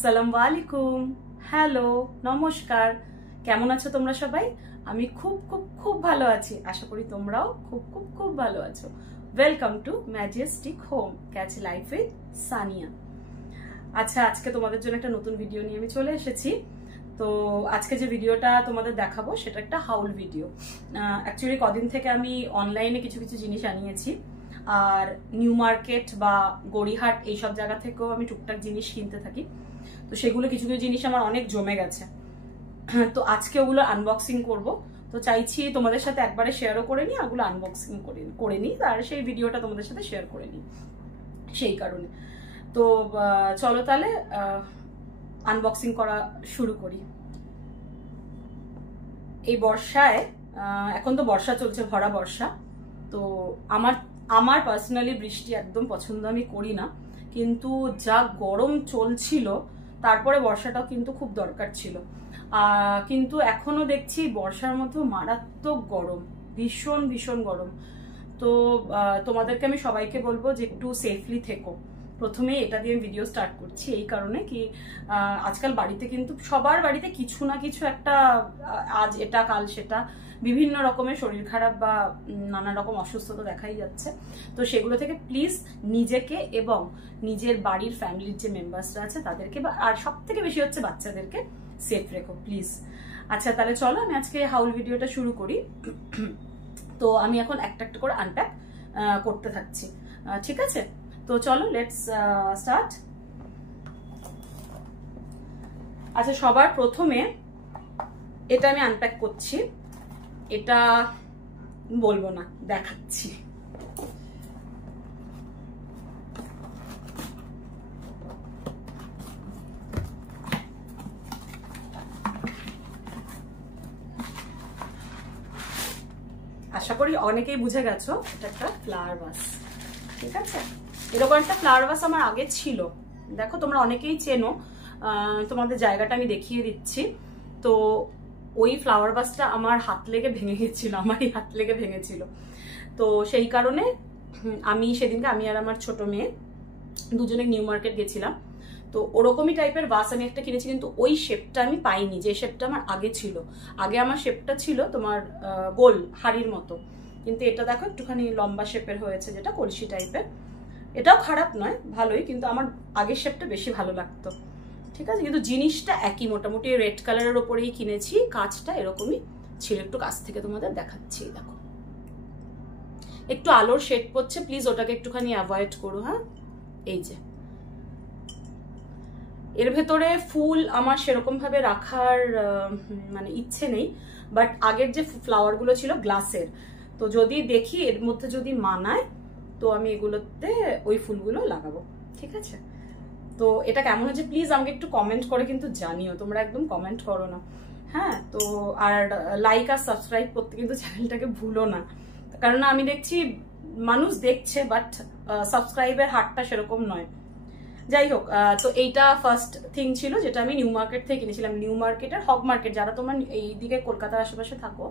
আসসালামু আলাইকুম, হ্যালো, নমস্কার। কেমন আছো তোমরা সবাই? আমি খুব খুব খুব ভালো আছি। আশা করি তোমরাও খুব খুব খুব ভালো আছো। Welcome to Majestic home catch life with Sania. আচ্ছা, আজকে তোমাদের জন্য একটা নতুন ভিডিও নিয়ে আমি চলে এসেছি। তো আজকে যে ভিডিওটা তোমাদের দেখাবো সেটা একটা হাউল ভিডিও। অ্যাকচুয়ালি কদিন থেকে আমি অনলাইনে কিছু কিছু জিনিস আনিয়েছি, আর নিউ মার্কেট বা গড়িহাট এইসব জায়গা থেকেও আমি টুকটাক জিনিস কিনতে থাকি। তো সেগুলো কিছু কিছু জিনিস আমার অনেক জমে গেছে, তো আজকে ওগুলো আনবক্সিং করব। তো চাইছি তোমাদের সাথে একবারে শেয়ারও করে নিই, ওগুলো আনবক্সিং করে নিই, আর সেই ভিডিওটা তোমাদের সাথে শেয়ার করে নিই সেই কারণে। তো চলো তাহলে আনবক্সিং করা শুরু করি। এই বর্ষায়, এখন তো বর্ষা চলছে, ভরা বর্ষা, তো আমার পার্সোনালি বৃষ্টি একদম পছন্দ আমি করি না, কিন্তু যা গরম চলছিল তারপরে বর্ষাটাও কিন্তু খুব দরকার ছিল। কিন্তু এখনো দেখছি বর্ষার মতো মারাত্মক গরম, ভীষণ ভীষণ গরম। তো তোমাদেরকে আমি সবাইকে বলবো যে একটু সেফলি থেকো। প্রথমে এটা দিয়ে ভিডিও স্টার্ট করছি এই কারণে কি, আজকাল বাড়িতে কিন্তু সবার বাড়িতে কিছু না কিছু একটা, আজ এটা কাল সেটা, বিভিন্ন রকমের শরীর খারাপ বা নানা রকম অসুস্থতা দেখাই যাচ্ছে। তো সেগুলো থেকে প্লিজ নিজেকে এবং নিজের বাড়ির ফ্যামিলির যে মেম্বার্সরা আছে তাদেরকে, আর সব থেকে বেশি হচ্ছে বাচ্চাদেরকে সেফ রেখো প্লিজ। আচ্ছা তাহলে চলো আমি আজকে হাউল ভিডিওটা শুরু করি। তো আমি এখন একটা একটা করে আনপ্যাক করতে থাকছি, ঠিক আছে? তো চলো লেটস স্টার্ট। আচ্ছা, সবার প্রথমে এটা আমি আনপ্যাক করছি, এটা বলবো না, দেখাচ্ছি। আশা করি অনেকেই বুঝে গেছো এটা একটা ফ্লাওয়ার ভাস, ঠিক আছে? এরকম একটা ফ্লাওয়ার ভাস আমার আগে ছিল, দেখো তোমরা অনেকেই চেনো, তোমাদের জায়গাটা আমি দেখিয়ে দিচ্ছি। তো ওই ফ্লাওয়ার ভাসটা আমার হাত লেগে ভেঙে গেছিল, আমারই হাত লেগে ভেঙেছিল। তো সেই কারণে আমি সেদিনকে, আমি আর আমার ছোট মেয়ে দুজনে নিউ মার্কেট গেছিলাম। তো ওরকমই টাইপের ভাস আমি একটা কিনেছি, কিন্তু ওই শেপটা আমি পাইনি যে শেপটা আমার আগে ছিল। আগে আমার শেপটা ছিল তোমার গোল হাড়ির মতো, কিন্তু এটা দেখো একটুখানি লম্বা শেপের হয়েছে, যেটা কলসি টাইপের। এটাও খারাপ নয়, ভালোই, কিন্তু আমার আগের শেপটা বেশি ভালো লাগতো, ঠিক আছে? কিন্তু জিনিসটা একই, মোটামুটি রেড কালারের ওপরেই কিনেছি, কাজটা এরকমই ছিল। একটু কাছ থেকে তোমাদের দেখাচ্ছি, দেখো একটু আলোর শেড পড়ছে, প্লিজ ওটাকে একটুখানি অ্যাভয়েড করো, হ্যাঁ? এই যে এর ভেতরে ফুল আমার সেরকম ভাবে রাখার মানে ইচ্ছে নেই, বাট আগের যে ফ্লাওয়ার গুলো ছিল গ্লাসের, তো যদি দেখি এর মধ্যে যদি মানায় তো আমি এগুলোতে ওই ফুলগুলো লাগাবো, ঠিক আছে? তো এটা কেমন হচ্ছে প্লিজ আমাকে একটু কমেন্ট করে কিন্তু জানিও, তোমরা একদম কমেন্ট করো না, হ্যাঁ? তো আর লাইক আর সাবস্ক্রাইব করতে কিন্তু চ্যানেলটাকে ভুলো না, কারণ আমি দেখছি মানুষ দেখছে বাট সাবস্ক্রাইবের হারটা সেরকম নয়। যাই হোক, তো এইটা ফার্স্ট থিং ছিল যেটা আমি নিউ মার্কেট থেকে কিনেছিলাম। নিউ মার্কেটের হগ মার্কেট, যারা তোমরা এইদিকে কলকাতার আশেপাশে থাকো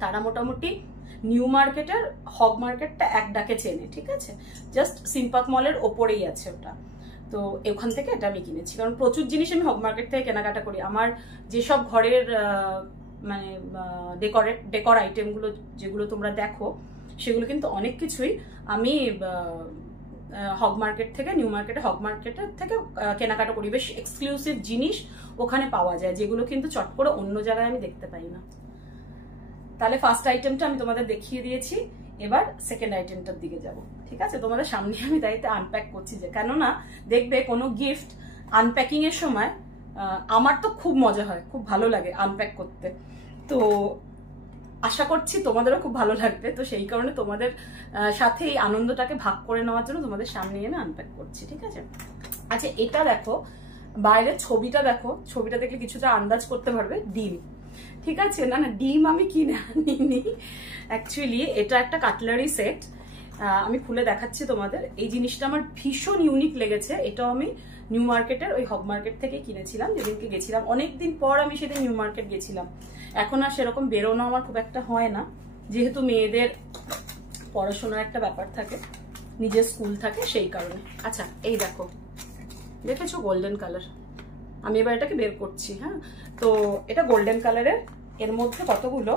তারা মোটামুটি নিউ মার্কেটের হগ মার্কেটটা এক ডাকে চেনে, ঠিক আছে? জাস্ট সিম্পাক মলের ওপরেই আছে ওটা। তো ওখান থেকে এটা আমি কিনেছি, কারণ প্রচুর জিনিস আমি হগ মার্কেট থেকে কেনাকাটা করি। আমার যেসব ঘরের মানে ডেকর আইটেমগুলো যেগুলো তোমরা দেখো, সেগুলো কিন্তু অনেক কিছুই আমি হগ মার্কেট থেকে, নিউ মার্কেটে হগ মার্কেটের থেকে কেনাকাটা করি। বেশ এক্সক্লুসিভ জিনিস ওখানে পাওয়া যায়, যেগুলো কিন্তু চট করে অন্য জায়গায় আমি দেখতে পাই না। তাহলে ফার্স্ট আইটেমটা আমি তোমাদের দেখিয়ে দিয়েছি, এবার সেকেন্ড আইটেমটার দিকে যাব, ঠিক আছে? তোমাদের সামনে আমি দায়িত্বে আনপ্যাক করছি, যে কেননা দেখবে কোনো গিফট আনপ্যাকিং এর সময় আমার তো খুব মজা হয়, খুব ভালো লাগে আনপ্যাক করতে। তো আশা করছি তোমাদেরও খুব ভালো লাগবে, তো সেই কারণে তোমাদের সাথে এই আনন্দটাকে ভাগ করে নেওয়ার জন্য তোমাদের সামনে এনে আনপ্যাক করছি, ঠিক আছে? আচ্ছা, এটা দেখো, বাইরের ছবিটা দেখো, ছবিটা দেখলে কিছুটা আন্দাজ করতে পারবে। ডিম, ঠিক আছে? না না, ডিম আমি কিনে আনিনি, অ্যাকচুয়ালি এটা একটা কাটলারি সেট। আমি খুলে দেখাচ্ছি তোমাদের। এই জিনিসটা আমার ভীষণ ইউনিক লেগেছে, এটাও আমি নিউ মার্কেটের ওই হব মার্কেট থেকে কিনেছিলাম। যেদিনকে গেছিলাম, অনেকদিন পর আমি সেদিন নিউ মার্কেট গেছিলাম। এখন আর সেরকম বেরোনো আমার খুব একটা হয় না, যেহেতু মেয়েদের পড়াশোনার একটা ব্যাপার থাকে, নিজের স্কুল থাকে, সেই কারণে। আচ্ছা এই দেখো, দেখেছো গোল্ডেন কালার, আমি এবার এটাকে বের করছি। হ্যাঁ, তো এটা গোল্ডেন কালারের, এর মধ্যে কতগুলো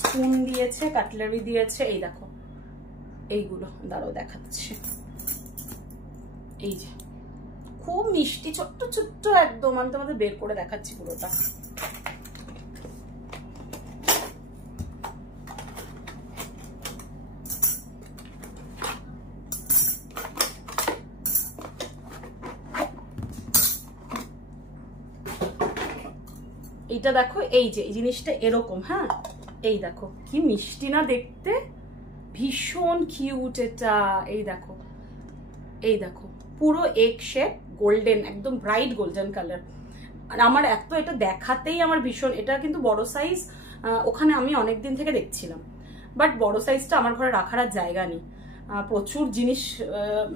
স্পুন দিয়েছে, কাটলারি দিয়েছে, এই দেখো এইগুলো, দাঁড়াও দেখাচ্ছি। এই যে খুব মিষ্টি ছোট্ট ছোট্ট একদম, আমি তোমাদের বের করে দেখাচ্ছি পুরোটা। এইটা দেখো, এই যে এই জিনিসটা এরকম। হ্যাঁ, এই দেখো কি মিষ্টি না দেখতে, ভীষণ কিউট এটা। এই দেখো, এই দেখো পুরো এগ শেপ, গোল্ডেন, একদম ব্রাইট গোল্ডেন কালার। আর আমার এত এটা দেখাতেই আমার ভীষণ, এটা কিন্তু বড় সাইজ, ওখানে আমি অনেকদিন থেকে দেখছিলাম, বাট বড় সাইজটা আমার ঘরে রাখার আর জায়গা নেই, প্রচুর জিনিস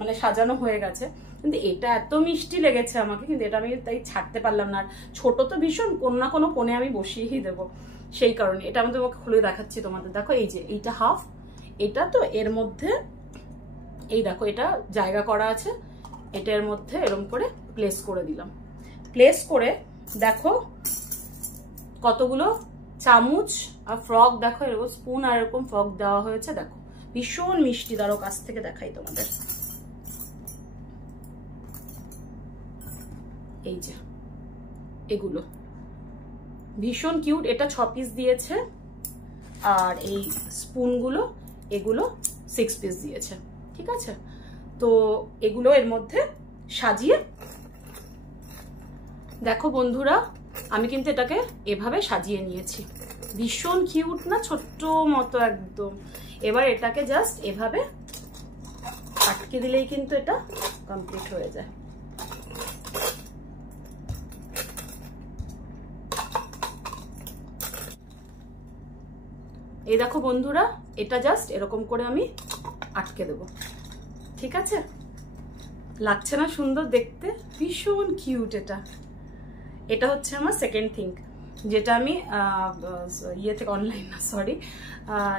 মানে সাজানো হয়ে গেছে। কিন্তু এটা এত মিষ্টি লেগেছে আমাকে, কিন্তু এটা আমি তাই ছাড়তে পারলাম না। আর ছোট তো ভীষণ, কোনো না কোনো কোণে আমি বসিয়েই দেবো, সেই কারণে এটা আমি তোমাকে খুলে দেখাচ্ছি তোমাদের। দেখো এই যে এইটা হাফ, এটা তো এর মধ্যে এই দেখো এটা জায়গা করা আছে, এটার মধ্যে এরকম করে প্লেস করে দিলাম। প্লেস করে দেখো কতগুলো চামচ আর ফ্রক, দেখো এরকম স্পুন আর এরকম ফ্রক দেওয়া হয়েছে। দেখো ভীষণ মিষ্টি, দাঁড়ো কাছ থেকে দেখাই তোমাদের। এই যে এগুলো ভীষণ কিউট, এটা 6 পিস দিয়েছে, আর এই স্পুনগুলো এগুলো 6 পিস দিয়েছে। ঠিক আছে, তো এগুলো এর মধ্যে সাজিয়ে দেখো বন্ধুরা, আমি কিন্তু এটাকে এভাবে সাজিয়ে নিয়েছি। ভীষণ কিউট না, ছোট্ট মতো একদম। এবার এটাকে জাস্ট এভাবে আটকে দিলেই কিন্তু এটা কমপ্লিট হয়ে যায়। এই দেখো বন্ধুরা, এটা জাস্ট এরকম করে আমি আটকে দেবো। ঠিক আছে, লাগছে না সুন্দর দেখতে? ভীষণ কিউট এটা। এটা হচ্ছে আমার সেকেন্ড থিং, যেটা আমি ইয়ে থেকে, অনলাইন না সরি,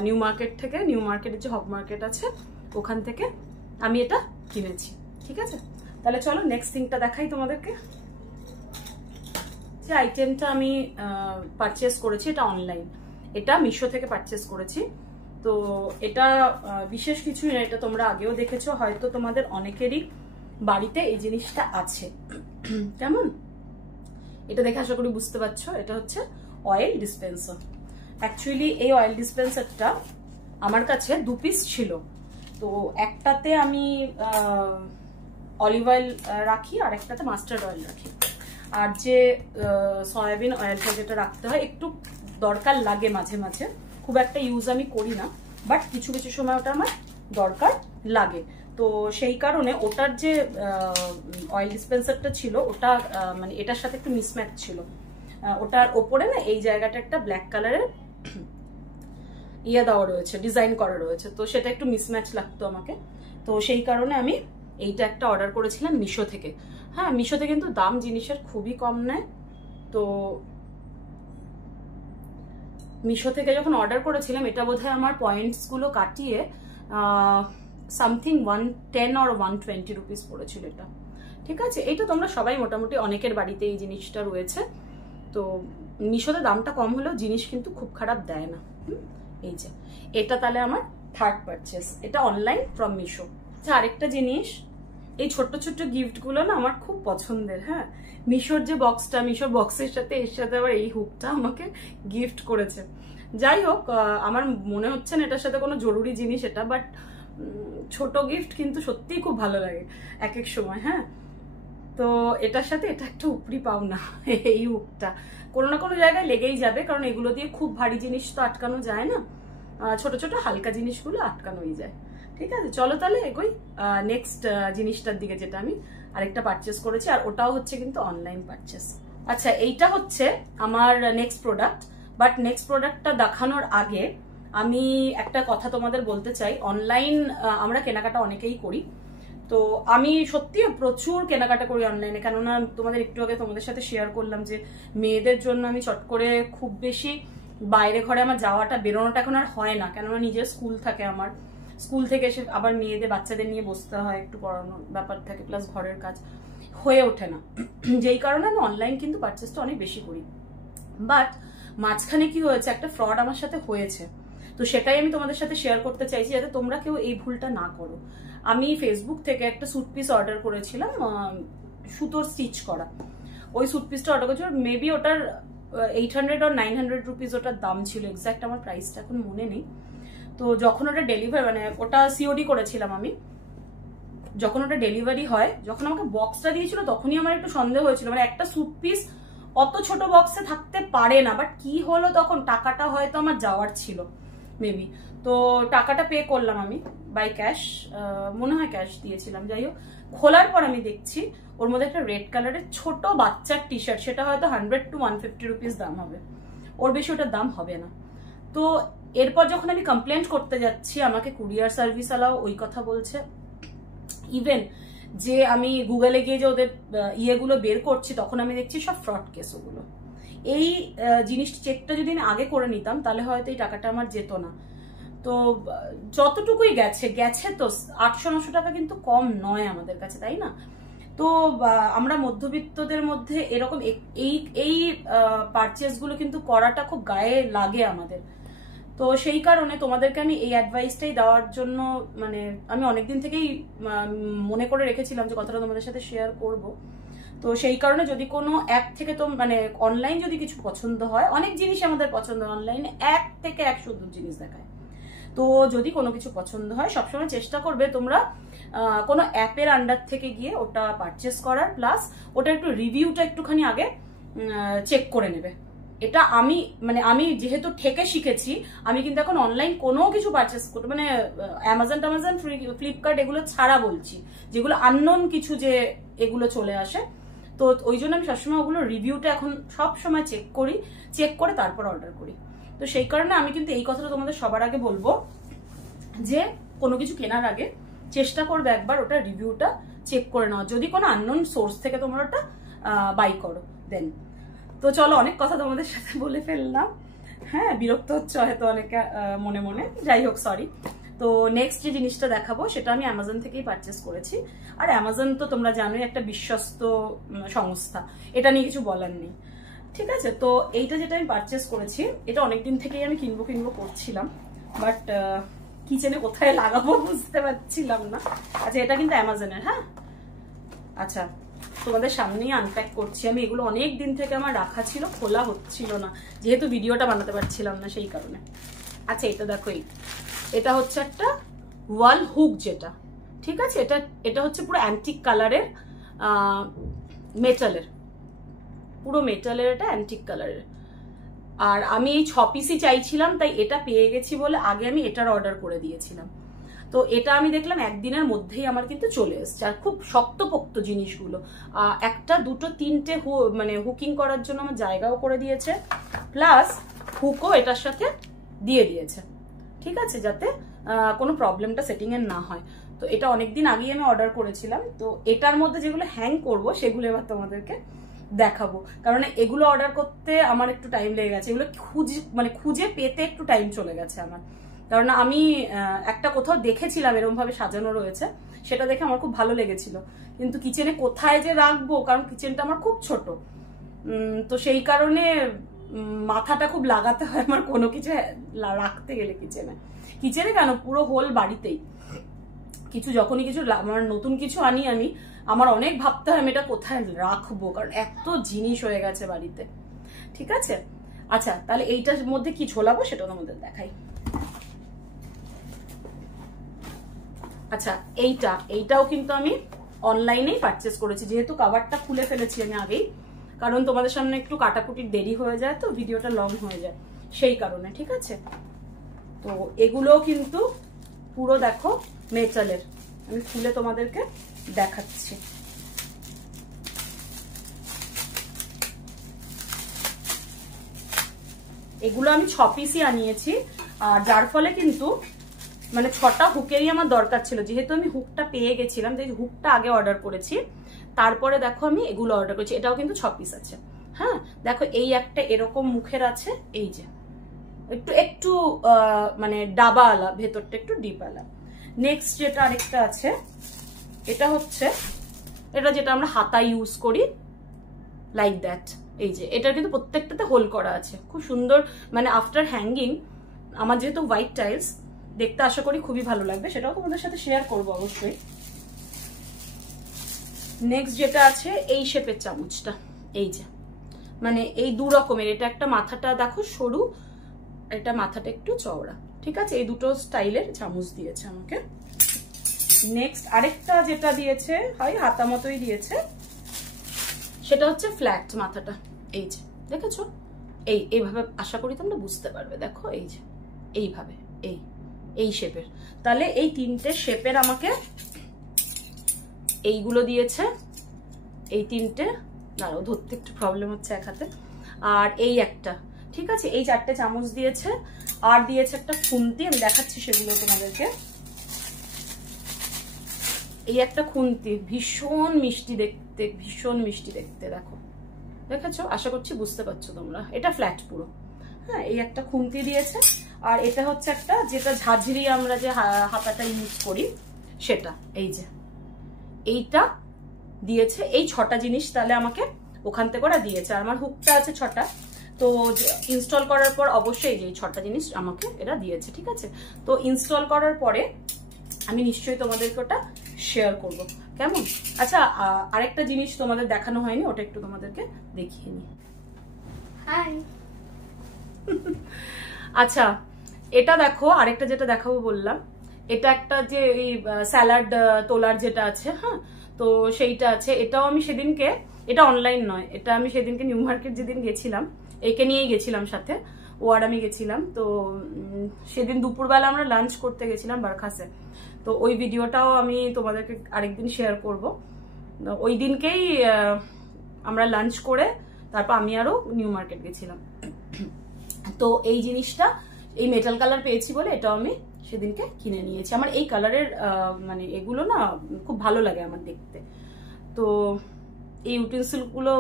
নিউ মার্কেট থেকে, নিউ মার্কেটের যে হক মার্কেট আছে ওখান থেকে আমি এটা কিনেছি। ঠিক আছে, তাহলে চলো নেক্সট থিংটা দেখাই তোমাদেরকে। যে আইটেমটা আমি পারচেস করেছি, এটা অনলাইন, এটা মিশো থেকে পারচেস করেছি। তো এটা বিশেষ কিছুই না, এটা তোমরা আগেও দেখেছো হয়তো, তোমাদের অনেকেরই বাড়িতে এই জিনিসটা আছে। কেমন, এটা দেখে আশা করি বুঝতে পারছো, এটা হচ্ছে অয়েল ডিসপেন্সার। অ্যাকচুয়ালি এই অয়েল ডিসপেন্সারটা আমার কাছে 2 পিস ছিল। তো একটাতে আমি অলিভ অয়েল রাখি, আর একটাতে মাস্টার্ড অয়েল রাখি। আর যে সয়াবিন অয়েলটা যেটা রাখতে হয়, একটু দরকার লাগে মাঝে মাঝে, খুব একটা ইউজ আমি করি না, বাট কিছু কিছু সময় ওটা আমার দরকার লাগে। তো সেই কারণে ওটার যে অয়েল ডিসপেন্সারটা ছিল, ওটা মানে এটার সাথে একটু মিসম্যাচ ছিল। ওটার ওপরে না এই জায়গাটা একটা ব্ল্যাক কালারের ইয়ে দেওয়া রয়েছে, ডিজাইন করা রয়েছে, তো সেটা একটু মিসম্যাচ লাগতো আমাকে। তো সেই কারণে আমি এইটা একটা অর্ডার করেছিলাম মিশো থেকে। হ্যাঁ, মিশোতে কিন্তু দাম জিনিসের খুবই কম নেয়। তো মিশো থেকে যখন অর্ডার করেছিলাম, এটা বোধহয় আমার পয়েন্টসগুলো কাটিয়ে সামথিং 110 or 120 রুপিস পড়েছিল এটা। ঠিক আছে, এইটা তোমরা সবাই মোটামুটি অনেকের বাড়িতে এই জিনিসটা রয়েছে। তো মিশোতে দামটা কম হলেও জিনিস কিন্তু খুব খারাপ দেয় না। এই যে এটা তাহলে আমার থার্ড পারচেস, এটা অনলাইন ফ্রম মিশো। আরেকটা জিনিস, এই ছোট্ট ছোট্ট গিফটগুলো না আমার খুব পছন্দের। হ্যাঁ, মিশোর যে বক্সটা, মিশোর বক্সের সাথে এর সাথে আবার এই হুকটা আমাকে গিফট করেছে। যাই হোক, আমার মনে হচ্ছে না এটার সাথে কোনো জরুরি জিনিস এটা, বাট ছোট গিফট কিন্তু সত্যিই খুব ভালো লাগে এক এক সময়। হ্যাঁ, তো এটার সাথে এটা একটা উপরি পাওনা, এই হুকটা কোনো না কোনো জায়গায় লেগেই যাবে, কারণ এগুলো দিয়ে খুব ভারী জিনিস তো আটকানো যায় না, ছোট ছোট হালকা জিনিসগুলো আটকানোই যায়। ঠিক আছে, চলো তাহলে এগোই নেক্সট জিনিসটার দিকে, যেটা আমি আরেকটা পারচেস করেছি, আর ওটাও হচ্ছে কিন্তু অনলাইন পারচেস। আচ্ছা, এইটা হচ্ছে আমার নেক্সট প্রোডাক্ট, বাট নেক্সট প্রোডাক্টটা দেখানোর আগে আমি একটা কথা তোমাদের বলতে চাই। অনলাইন আমরা কেনাকাটা অনেকেই করি, তো আমি সত্যি প্রচুর কেনাকাটা করি অনলাইনে, কেননা তোমাদের একটু আগে তোমাদের সাথে শেয়ার করলাম যে মেয়েদের জন্য আমি চট করে খুব বেশি বাইরে ঘরে আমার যাওয়াটা, বেরোনোটা এখন আর হয় না, কেননা নিজের স্কুল থাকে, আমার স্কুল থেকে এসে আবার মেয়েদের বাচ্চাদের নিয়ে বসতে হয়, একটু পড়ানোর ব্যাপার থাকে, প্লাস ঘরের কাজ, হয়ে ওঠে না, যেই কারণে আমি অনলাইন কিন্তু পারচেসটা অনেক বেশি করি। বাট মাঝখানে কি হয়েছে, একটা ফ্রড আমার সাথে হয়েছে, তো সেটাই আমি তোমাদের সাথে শেয়ার করতে চাইছি যাতে তোমরা কেউ এই ভুলটা না করো। আমি ফেসবুক থেকে একটা স্যুট পিস অর্ডার করেছিলাম, সুতোর স্টিচ করা। ওই স্যুট পিসটা অর্ডার করেছিল, মেবি ওটার 800 or 900 রুপিস ওটার দাম ছিল, এক্স্যাক্ট আমার প্রাইসটা এখন মনে নেই। তো যখন ওটা ডেলিভারি, মানে ওটা সিওডি করেছিলাম আমি, যখন ওটা ডেলিভারি হয়, যখন আমাকে বক্সটা দিয়েছিল তখনই আমার একটু সন্দেহ হয়েছিল, মানে একটা স্যুট পিস অত ছোট বক্সে থাকতে পারে না। বাট কি হলো, তখন টাকাটা হয়তো আমার যাওয়ার ছিল মেবি, তো টাকাটা পে করলাম আমি বাই ক্যাশ, মনে হয় ক্যাশ দিয়েছিলাম। যাই হোক, খোলার পর আমি দেখছি ওর মধ্যে একটা রেড কালারের ছোট বাচ্চার টি শার্ট, সেটা হয়তো 100 to 150 রুপিস দাম হবে, ওর বেশি ওটার দাম হবে না। তো এরপর যখন আমি কমপ্লেন করতে যাচ্ছি, আমাকে কুরিয়ার সার্ভিস আলাও ওই কথা বলছে। ইভেন যে আমি গুগলে গিয়ে যে ওদের ইয়েগুলো বের করছি, তখন আমি দেখছি সব ফ্রড কেস ওগুলো। এই জিনিসটা চেকটা যদি আমি আগে করে নিতাম তাহলে হয়তো এই টাকাটা আমার যেত না। তো যতটুকুই গেছে তো 800-900 টাকা কিন্তু কম নয় আমাদের কাছে, তাই না? তো আমরা মধ্যবিত্তদের মধ্যে এরকম এই পারচেস গুলো কিন্তু করাটা খুব গায়ে লাগে আমাদের। তো সেই কারণে তোমাদেরকে আমি এই অ্যাডভাইসটাই দেওয়ার জন্য, মানে আমি অনেকদিন থেকেই মনে করে রেখেছিলাম যে কথাটা তোমাদের সাথে শেয়ার করব। তো সেই কারণে যদি কোনো অ্যাপ থেকে তো, মানে অনলাইন যদি কিছু পছন্দ হয়, অনেক জিনিস আমাদের পছন্দ হয় অনলাইনে, 1 থেকে 100 জিনিস দেখায়। তো যদি কোনো কিছু পছন্দ হয়, সবসময় চেষ্টা করবে তোমরা কোনো অ্যাপের আন্ডার থেকে গিয়ে ওটা পারচেস করার, প্লাস ওটা একটু রিভিউটা একটুখানি আগে চেক করে নেবে। এটা আমি যেহেতু ঠেকে শিখেছি, আমি কিন্তু এখন অনলাইন কোনো কিছু পারচেস করতে, মানে অ্যামাজন ফ্লিপকার্ট এগুলো ছাড়া বলছি, যেগুলো আননোন কিছু যে এগুলো চলে আসে, তো ওই জন্য আমি সবসময় ওগুলো রিভিউটা এখন সবসময় চেক করে তারপর অর্ডার করি। তো সেই কারণে আমি কিন্তু এই কথাটা তোমাদের সবার আগে বলবো যে কোনো কিছু কেনার আগে চেষ্টা করবে একবার ওটা রিভিউটা চেক করে নেওয়া, যদি কোনো আননোন সোর্স থেকে তোমরা ওটা বাই করো দেন। তো চলো, অনেক কথা তোমাদের সাথে বলে ফেললাম, হ্যাঁ বিরক্ত হচ্ছে হয়তো অনেকে মনে মনে, যাই হোক সরি। তো নেক্সট যে জিনিসটা দেখাবো সেটা আমি অ্যামাজন থেকেই পারচেস করেছি। আর অ্যামাজন তো তোমরা জানোই একটা বিশ্বস্ত সংস্থা, এটা নিয়ে কিছু বলার নেই, ঠিক আছে? তো এইটা যেটা আমি পারচেস করেছি, এটা অনেকদিন থেকেই আমি কিনবো করছিলাম, বাট কিচেনে কোথায় লাগাবো বুঝতে পারছিলাম না। আচ্ছা, এটা কিন্তু অ্যামাজনের, হ্যাঁ। আচ্ছা, তোমাদের সামনেই আনপ্যাক করছি আমি। এগুলো অনেক দিন থেকে আমার রাখা ছিল, খোলা হচ্ছিল না, যেহেতু ভিডিওটা বানাতে পারছিলাম না সেই কারণে। আচ্ছা, এটা দেখো, এটা হচ্ছে একটা ওয়াল হুক, যেটা ঠিক আছে, এটা হচ্ছে পুরো অ্যান্টিক কালারের, মেটালের, পুরো মেটালের, এটা অ্যান্টিক কালারের। আর আমি এই 6 পিসই চাইছিলাম, তাই এটা পেয়ে গেছি বলে আগে আমি এটার অর্ডার করে দিয়েছিলাম। তো এটা আমি দেখলাম একদিনের মধ্যেই আমার কিন্তু চলে এসছে। আর খুব শক্তপোক্ত জিনিসগুলো, 1, 2, 3টে মানে হুকিং করার জন্য আমার জায়গাও করে দিয়েছে, প্লাস হুকও এটার সাথে দিয়ে দিয়েছে, ঠিক আছে, যাতে কোনো প্রবলেমটা সেটিং এর না হয়। তো এটা অনেকদিন আগেই আমি অর্ডার করেছিলাম। তো এটার মধ্যে যেগুলো হ্যাং করব সেগুলো এবার তোমাদেরকে দেখাবো, কারণ এগুলো অর্ডার করতে আমার একটু টাইম লেগে গেছে, এগুলো খুঁজে পেতে একটু টাইম চলে গেছে আমার। কারণ আমি একটা কোথাও দেখেছিলাম এরকম ভাবে সাজানো রয়েছে, সেটা দেখে আমার খুব ভালো লেগেছিল, কিন্তু কিচেনে কোথায় যে রাখবো, কারণ কিচেনটা আমার খুব ছোট, তো সেই কারণে মাথাটা খুব লাগাতে হয় আমার কোনো কিছু রাখতে গেলে। কিচেনে কেন, পুরো হোল বাড়িতেই যখনই কিছু আমার নতুন কিছু আনি আমি, আমার অনেক ভাবতে হয় আমি এটা কোথায় রাখবো, কারণ এত জিনিস হয়ে গেছে বাড়িতে, ঠিক আছে? আচ্ছা, তাহলে এইটার মধ্যে কি ঝোলাবো সেটা তোমাদের দেখাই। আচ্ছা, এইটাও কিন্তু আমি অনলাইনেই পারচেস করেছি, যেহেতু কভারটা খুলে ফেলেছি আমি আগেই, কারণ তোমাদের সামনে একটু কাটাকুটির দেরি হয়ে যায়, তো ভিডিওটা লং হয়ে যায় সেই কারণে, ঠিক আছে? তো এগুলো কিন্তু পুরো দেখো মেটালের, আমি খুলে তোমাদেরকে দেখাচ্ছি। এগুলো আমি 6 পিসই আনিয়েছি, আর যার ফলে কিন্তু মানে 6টা হুকেরই আমার দরকার ছিল, যেহেতু আমি হুকটা পেয়ে গেছিলাম, তাই হুকটা আগে অর্ডার করেছি, তারপরে দেখো আমি এগুলো অর্ডার করেছি। এটাও কিন্তু 6 পিস আছে, হ্যাঁ। দেখো, এই একটা এরকম মুখের আছে, এই যে একটু মানে ডাবা আলা, ভেতরটা একটু ডিপ আলা। নেক্সট যেটা আরেকটা আছে, এটা হচ্ছে এটা যেটা আমরা হাতা ইউজ করি, লাইক দ্যাট। এই যে এটার কিন্তু প্রত্যেকটাতে হোল করা আছে, খুব সুন্দর। মানে আফটার হ্যাঙ্গিং, আমার যেহেতু হোয়াইট টাইলস, দেখতে আশা করি খুবই ভালো লাগবে, সেটাও তোমাদের সাথে শেয়ার করবো অবশ্যই। নেক্সট যেটা আছে এই শেপের চামচটা, এই যে মানে এই দু রকমের, এটা একটা মাথাটা দেখো সরু, এটা মাথাটা একটু চওড়া, ঠিক আছে? এই দুটো স্টাইলের চামচ দিয়েছে আমাকে। নেক্সট আরেকটা যেটা দিয়েছে, হয় হাতা মতোই দিয়েছে, সেটা হচ্ছে ফ্ল্যাট মাথাটা। এই যে দেখেছো, এইভাবে আশা করি তোমরা বুঝতে পারবে। দেখো এই যে এইভাবে, এই শেপের। তাহলে এই তিনটে শেপের আমাকে এইগুলো দিয়েছে, এই তিনটে, দাঁড়াও ধরতে একটু প্রবলেম হচ্ছে এক হাতে, আর এই একটা, ঠিক আছে? এই চারটে চামচ দিয়েছে, আর দিয়েছে একটা খুন্তি, আমি দেখাচ্ছি সেগুলো তোমাদেরকে। এই একটা খুন্তি, ভীষণ মিষ্টি দেখতে, ভীষণ মিষ্টি দেখতে, দেখো দেখেছো? আশা করছি বুঝতে পারছো তোমরা, এটা ফ্ল্যাট পুরো। হ্যাঁ, এই একটা খুন্তি দিয়েছে, আর এটা হচ্ছে একটা যেটা ঝাঁঝরি আমরা যে হাতাটা ইউজ করি সেটা, এই যে এইটা দিয়েছে। এই 6টা জিনিস তাহলে আমাকে ওখান থেকে ওরা দিয়েছে, আর আমার হুকটা আছে 6টা। তো ইনস্টল করার পর অবশ্যই এই 6টা জিনিস আমাকে এরা দিয়েছে, ঠিক আছে? তো ইনস্টল করার পরে আমি নিশ্চয়ই তোমাদেরকে ওটা শেয়ার করব, কেমন? আচ্ছা, আরেকটা জিনিস তোমাদের দেখানো হয়নি, ওটা একটু তোমাদেরকে দেখিয়ে নি। হাই। আচ্ছা, এটা দেখো, আরেকটা যেটা দেখাবো বললাম, এটা একটা যে এই স্যালাড তোলার যেটা আছে, হ্যাঁ, তো সেইটা আছে। এটাও আমি সেদিনকে, এটা অনলাইন নয়, এটা আমি সেদিনকে নিউ মার্কেট যেদিন গেছিলাম, একে নিয়েই গেছিলাম সাথে, ও আর আমি গেছিলাম। তো সেদিন দুপুরবেলা আমরা লাঞ্চ করতে গেছিলাম বারখাসে, তো ওই ভিডিওটাও আমি তোমাদেরকে আরেকদিন শেয়ার করব। ওই দিনকেই আমরা লাঞ্চ করে তারপর আমি আরো নিউ মার্কেট গেছিলাম। তো এই জিনিসটা, এই মেটাল কালার পেয়েছি বলে এটাও আমি সেদিনকে কিনে নিয়েছি। আমার এই কালারের মানে এগুলো না খুব ভালো লাগে আমার দেখতে, তো এই ইউটেন্সিলগুলো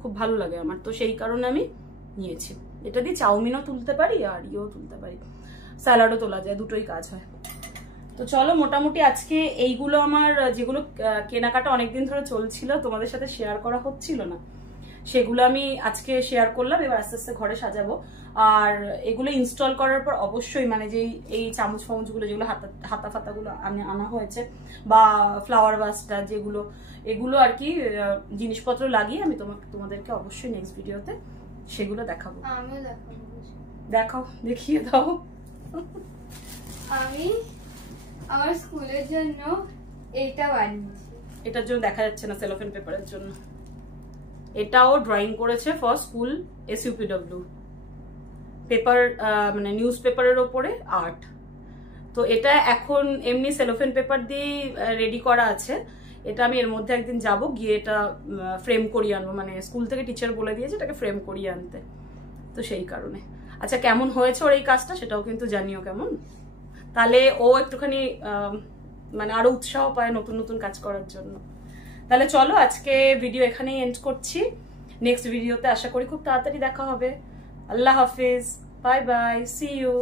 খুব ভালো লাগে আমার, তো সেই কারণে আমি নিয়েছি। এটা দিয়ে চাউমিনও তুলতে পারি আর ইয়েও তুলতে পারি, স্যালাডও তোলা যায়, দুটোই কাজ হয়। তো চলো, মোটামুটি আজকে এইগুলো আমার যেগুলো কেনাকাটা অনেকদিন ধরে চলছিল, তোমাদের সাথে শেয়ার করা হচ্ছিল না, সেগুলো আমি আজকে শেয়ার করলাম। এবার আস্তে আস্তে ঘরে সাজাবো। আর এগুলো ইনস্টল করার পর অবশ্যই মানে যে এই চামচ ফামচগুলো যেগুলো হাতা ফাতাগুলো আনা হয়েছে, বা ফ্লাওয়ার ভাসটা যেগুলো, এগুলো আর কি জিনিসপত্র লাগিয়ে আমি তোমাদেরকে অবশ্যই নেক্সট ভিডিওতে সেগুলো দেখাবো। আমিও দেখাবো। দেখাও, দেখিয়ে দাও। আমি আমার স্কুলের জন্য এটা বানিয়েছি। এটার জন্য দেখা যাচ্ছে না, সেলোফেন পেপারের জন্য। এটাও ড্রয়িং করেছে ফর স্কুল SUPW পেপার, মানে নিউজ পেপারের ওপরে আর্ট। তো এটা এখন এমনি সেলোফেন পেপার দিয়ে রেডি করা আছে। এটা আমি এর মধ্যে একদিন যাব, গিয়ে এটা ফ্রেম করিয়ে আনবো, মানে স্কুল থেকে টিচার বলে দিয়েছে এটাকে ফ্রেম করিয়ে আনতে, তো সেই কারণে। আচ্ছা, কেমন হয়েছে ওর এই কাজটা সেটাও কিন্তু জানিও কেমন, তাহলে ও একটুখানি মানে আরো উৎসাহ পায় নতুন নতুন কাজ করার জন্য। তাহলে চলো, আজকে ভিডিও এখানেই এন্ড করছি। নেক্সট ভিডিওতে আশা করি খুব তাড়াতাড়ি দেখা হবে। আল্লাহ হাফিজ, বাই বাই, সি ইউ।